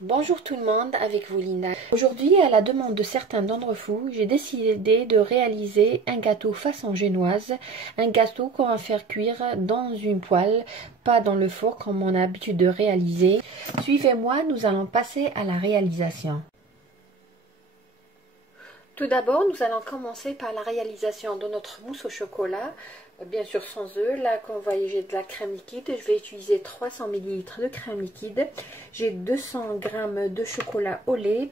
Bonjour tout le monde, avec vous Linda. Aujourd'hui, à la demande de certains d'entre vous, j'ai décidé de réaliser un gâteau façon génoise. Un gâteau qu'on va faire cuire dans une poêle, pas dans le four comme on a l'habitude de réaliser. Suivez-moi, nous allons passer à la réalisation. Tout d'abord, nous allons commencer par la réalisation de notre mousse au chocolat. Bien sûr sans œufs. Là, comme vous voyez, j'ai de la crème liquide. Je vais utiliser 300 ml de crème liquide. J'ai 200 g de chocolat au lait.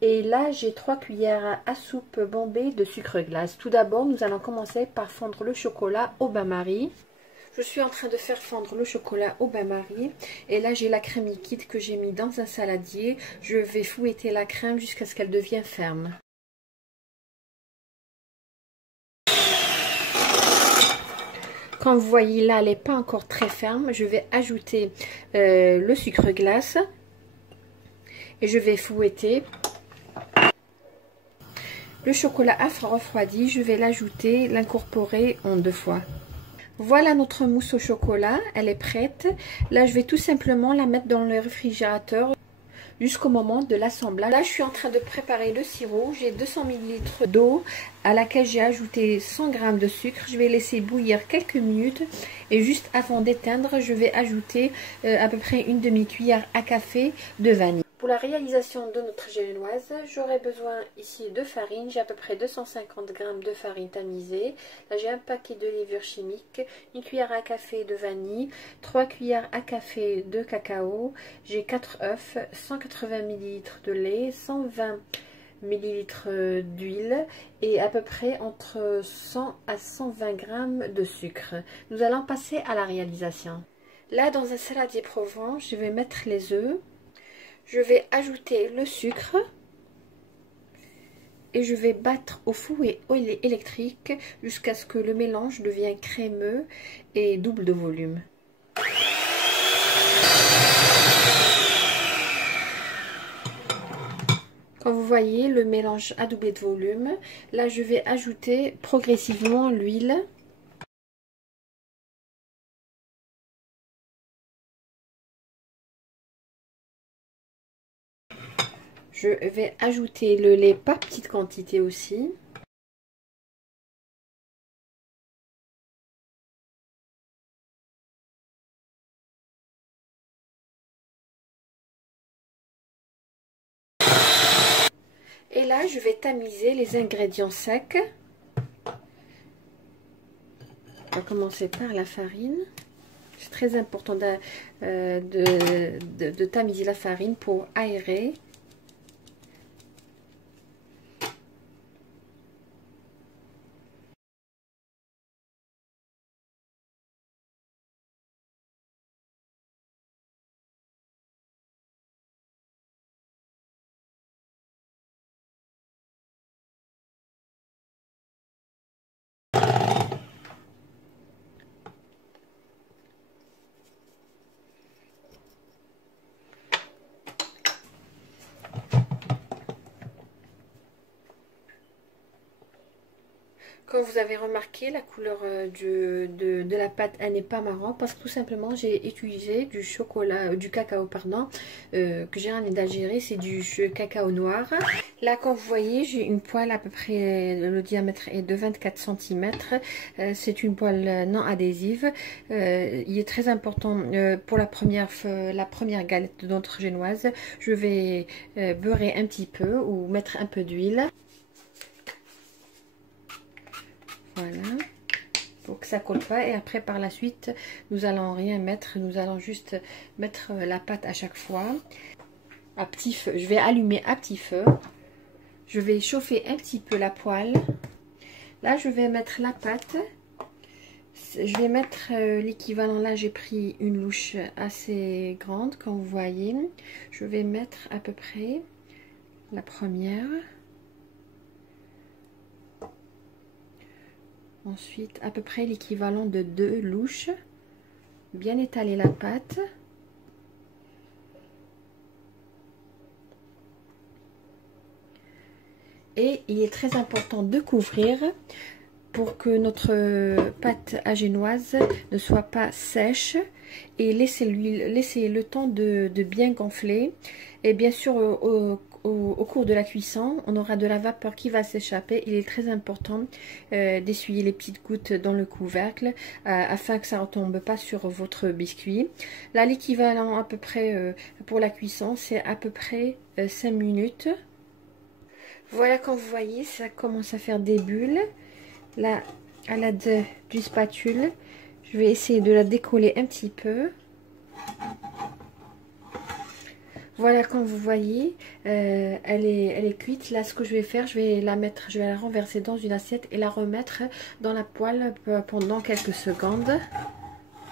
Et là, j'ai 3 cuillères à soupe bombée de sucre glace. Tout d'abord, nous allons commencer par fondre le chocolat au bain-marie. Je suis en train de faire fondre le chocolat au bain-marie. Et là, j'ai la crème liquide que j'ai mis dans un saladier. Je vais fouetter la crème jusqu'à ce qu'elle devienne ferme. Comme vous voyez là, elle n'est pas encore très ferme. Je vais ajouter le sucre glace et je vais fouetter. Le chocolat a refroidi, je vais l'ajouter, l'incorporer en 2 fois. Voilà notre mousse au chocolat, elle est prête. Là, je vais tout simplement la mettre dans le réfrigérateur jusqu'au moment de l'assemblage. Là, je suis en train de préparer le sirop. J'ai 200 ml d'eau à laquelle j'ai ajouté 100 g de sucre. Je vais laisser bouillir quelques minutes et juste avant d'éteindre, je vais ajouter à peu près une demi-cuillère à café de vanille. Pour la réalisation de notre génoise, j'aurai besoin ici de farine. J'ai à peu près 250 g de farine tamisée. Là, j'ai un paquet de levure chimique, une cuillère à café de vanille, 3 cuillères à café de cacao. J'ai 4 œufs, 180 ml de lait, 120 ml d'huile et à peu près entre 100 à 120 g de sucre. Nous allons passer à la réalisation. Là, dans un saladier Provence, je vais mettre les œufs. Je vais ajouter le sucre et je vais battre au fouet électrique jusqu'à ce que le mélange devienne crémeux et double de volume. Comme vous voyez, le mélange a doublé de volume. Là, je vais ajouter progressivement l'huile. Je vais ajouter le lait par petite quantité aussi. Et là, je vais tamiser les ingrédients secs. On va commencer par la farine. C'est très important de tamiser la farine pour aérer. Comme vous avez remarqué, la couleur de la pâte, elle n'est pas marron parce que tout simplement j'ai utilisé du chocolat, du cacao pardon, que j'ai ramené d'Algérie, c'est du cacao noir. Là, comme vous voyez, j'ai une poêle à peu près, le diamètre est de 24 cm. C'est une poêle non adhésive. Il est très important pour la première galette de notre génoise. Je vais beurrer un petit peu ou mettre un peu d'huile. Voilà, pour que ça colle pas. Et après, par la suite, nous allons rien mettre. Nous allons juste mettre la pâte à chaque fois. À petit feu. Je vais allumer à petit feu. Je vais chauffer un petit peu la poêle. Là, je vais mettre la pâte. Je vais mettre l'équivalent. Là, j'ai pris une louche assez grande, comme vous voyez. Je vais mettre à peu près la première. Ensuite, à peu près l'équivalent de 2 louches. Bien étaler la pâte. Et il est très important de couvrir pour que notre pâte génoise ne soit pas sèche, et laissez le temps de bien gonfler. Et bien sûr, au cours de la cuisson, on aura de la vapeur qui va s'échapper. Il est très important d'essuyer les petites gouttes dans le couvercle afin que ça ne retombe pas sur votre biscuit. Là, l'équivalent à peu près pour la cuisson, c'est à peu près 5 minutes. Voilà, comme vous voyez, ça commence à faire des bulles. Là, à l'aide du spatule, je vais essayer de la décoller un petit peu. Voilà, comme vous voyez, elle est cuite. Là, ce que je vais faire, je vais la renverser dans une assiette et la remettre dans la poêle pendant quelques secondes.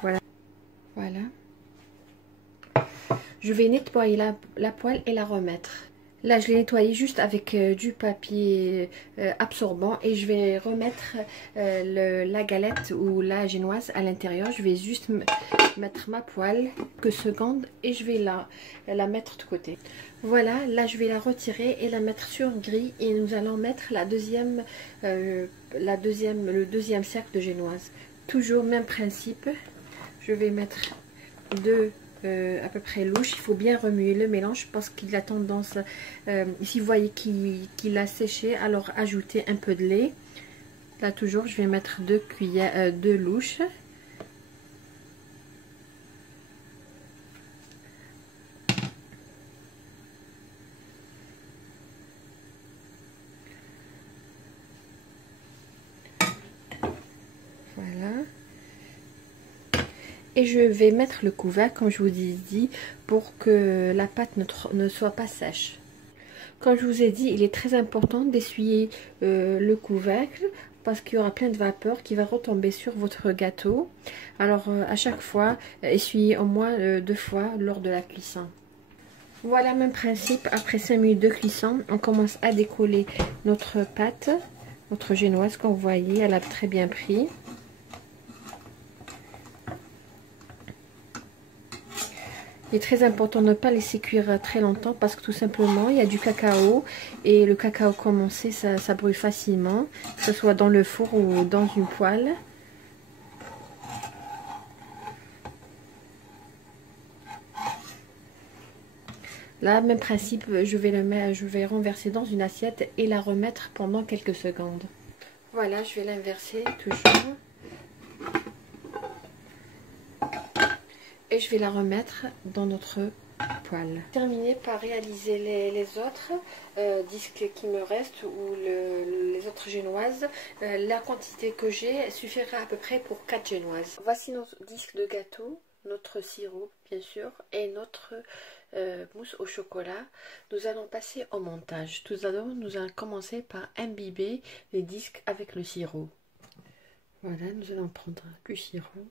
Voilà. Voilà. Je vais nettoyer la poêle et la remettre. Là, je l'ai nettoyée juste avec du papier absorbant, et je vais remettre la galette ou la génoise à l'intérieur. Je vais juste mettre ma poêle quelques secondes et je vais la mettre de côté. Voilà, là je vais la retirer et la mettre sur une grille, et nous allons mettre le deuxième cercle de génoise. Toujours même principe, je vais mettre à peu près louche. Il faut bien remuer le mélange parce qu'il a tendance, si vous voyez qu'il a séché, alors ajoutez un peu de lait. Là toujours je vais mettre 2 cuillères de louche. Voilà. Et je vais mettre le couvercle, comme je vous ai dit, pour que la pâte ne soit pas sèche. Comme je vous ai dit, il est très important d'essuyer le couvercle parce qu'il y aura plein de vapeur qui va retomber sur votre gâteau. Alors à chaque fois, essuyez au moins 2 fois lors de la cuisson. Voilà, même principe, après 5 minutes de cuisson, on commence à décoller notre pâte, notre génoise, comme vous voyez, elle a très bien pris. Il est très important de ne pas laisser cuire très longtemps parce que tout simplement il y a du cacao, et le cacao, comme on sait, ça brûle facilement, que ce soit dans le four ou dans une poêle. Là, même principe, je vais renverser dans une assiette et la remettre pendant quelques secondes. Voilà, je vais l'inverser toujours. Et je vais la remettre dans notre poêle. Terminer par réaliser les autres disques qui me restent, ou les autres génoises. La quantité que j'ai suffira à peu près pour 4 génoises. Voici nos disques de gâteau, notre sirop bien sûr, et notre mousse au chocolat. Nous allons passer au montage. Nous allons commencer par imbiber les disques avec le sirop. Voilà, nous allons prendre du sirop.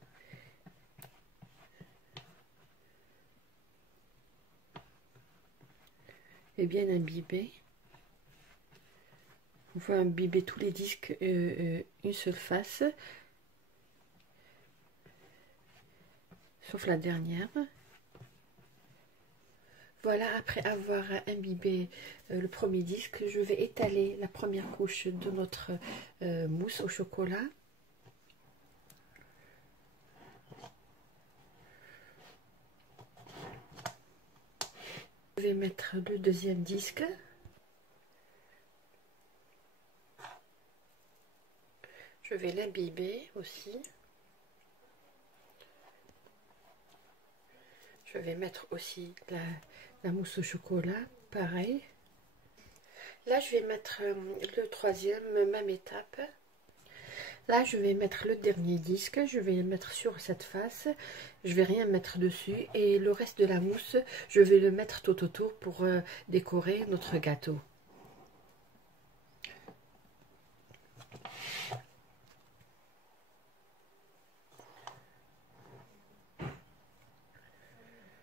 Et bien imbiber. On va imbiber tous les disques une seule face, sauf la dernière. Voilà, après avoir imbibé le premier disque, je vais étaler la première couche de notre mousse au chocolat. Je vais mettre le deuxième disque. Je vais l'imbiber aussi. Je vais mettre aussi la mousse au chocolat, pareil. Là, je vais mettre le troisième, même étape. Là, je vais mettre le dernier disque, je vais le mettre sur cette face, je vais rien mettre dessus, et le reste de la mousse, je vais le mettre tout autour pour décorer notre gâteau.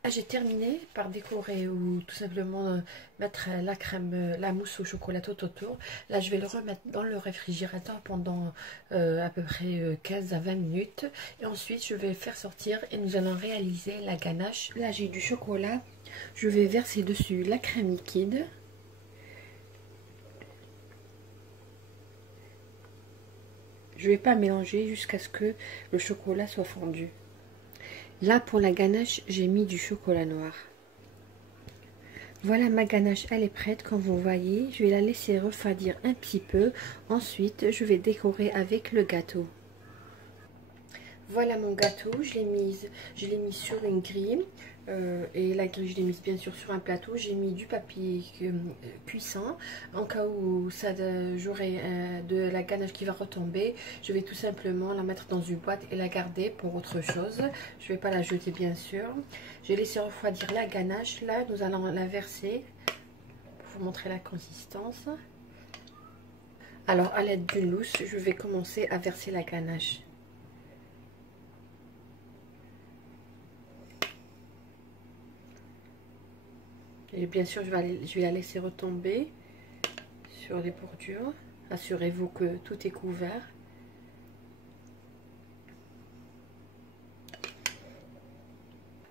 J'ai terminé par décorer, ou tout simplement mettre la crème, la mousse au chocolat tout autour. Là, je vais le remettre dans le réfrigérateur pendant à peu près 15 à 20 minutes. Et ensuite, je vais faire sortir et nous allons réaliser la ganache. Là, j'ai du chocolat. Je vais verser dessus la crème liquide. Je ne vais pas mélanger jusqu'à ce que le chocolat soit fondu. Là, pour la ganache, j'ai mis du chocolat noir. Voilà, ma ganache, elle est prête. Comme vous voyez, je vais la laisser refroidir un petit peu. Ensuite, je vais décorer avec le gâteau. Voilà mon gâteau, je l'ai mis sur une grille. Et la grille, je l'ai mise bien sûr sur un plateau. J'ai mis du papier cuisson en cas où j'aurai de la ganache qui va retomber. Je vais tout simplement la mettre dans une boîte et la garder pour autre chose. Je ne vais pas la jeter bien sûr. J'ai laissé refroidir la ganache. Là, nous allons la verser pour vous montrer la consistance. Alors, à l'aide d'une louche, je vais commencer à verser la ganache. Et bien sûr, je vais la laisser retomber sur les bordures. Assurez-vous que tout est couvert.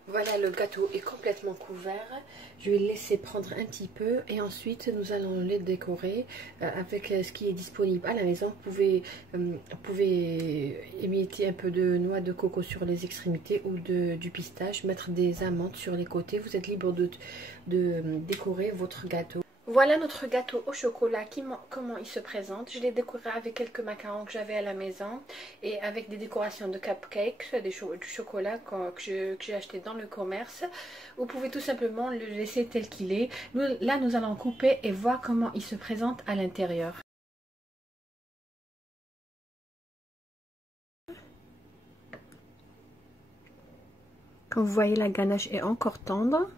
Voilà, le gâteau est complètement couvert. Je vais le laisser prendre un petit peu et ensuite nous allons le décorer avec ce qui est disponible à la maison. Vous pouvez émietter un peu de noix de coco sur les extrémités ou du pistache, mettre des amandes sur les côtés. Vous êtes libre de décorer votre gâteau. Voilà notre gâteau au chocolat, comment il se présente. Je l'ai décoré avec quelques macarons que j'avais à la maison et avec des décorations de cupcakes, du chocolat que j'ai acheté dans le commerce. Vous pouvez tout simplement le laisser tel qu'il est. Là, nous allons couper et voir comment il se présente à l'intérieur. Comme vous voyez, la ganache est encore tendre.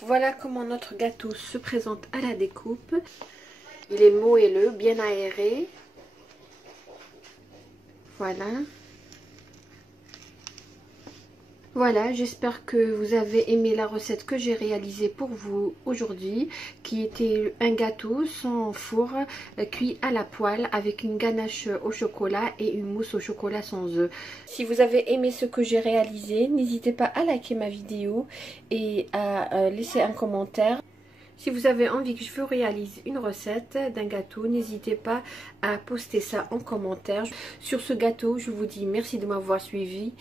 Voilà comment notre gâteau se présente à la découpe. Il est moelleux, bien aéré. Voilà. Voilà, j'espère que vous avez aimé la recette que j'ai réalisée pour vous aujourd'hui, qui était un gâteau sans four, cuit à la poêle avec une ganache au chocolat et une mousse au chocolat sans œufs. Si vous avez aimé ce que j'ai réalisé, n'hésitez pas à liker ma vidéo et à laisser un commentaire. Si vous avez envie que je vous réalise une recette d'un gâteau, n'hésitez pas à poster ça en commentaire. Sur ce gâteau, je vous dis merci de m'avoir suivi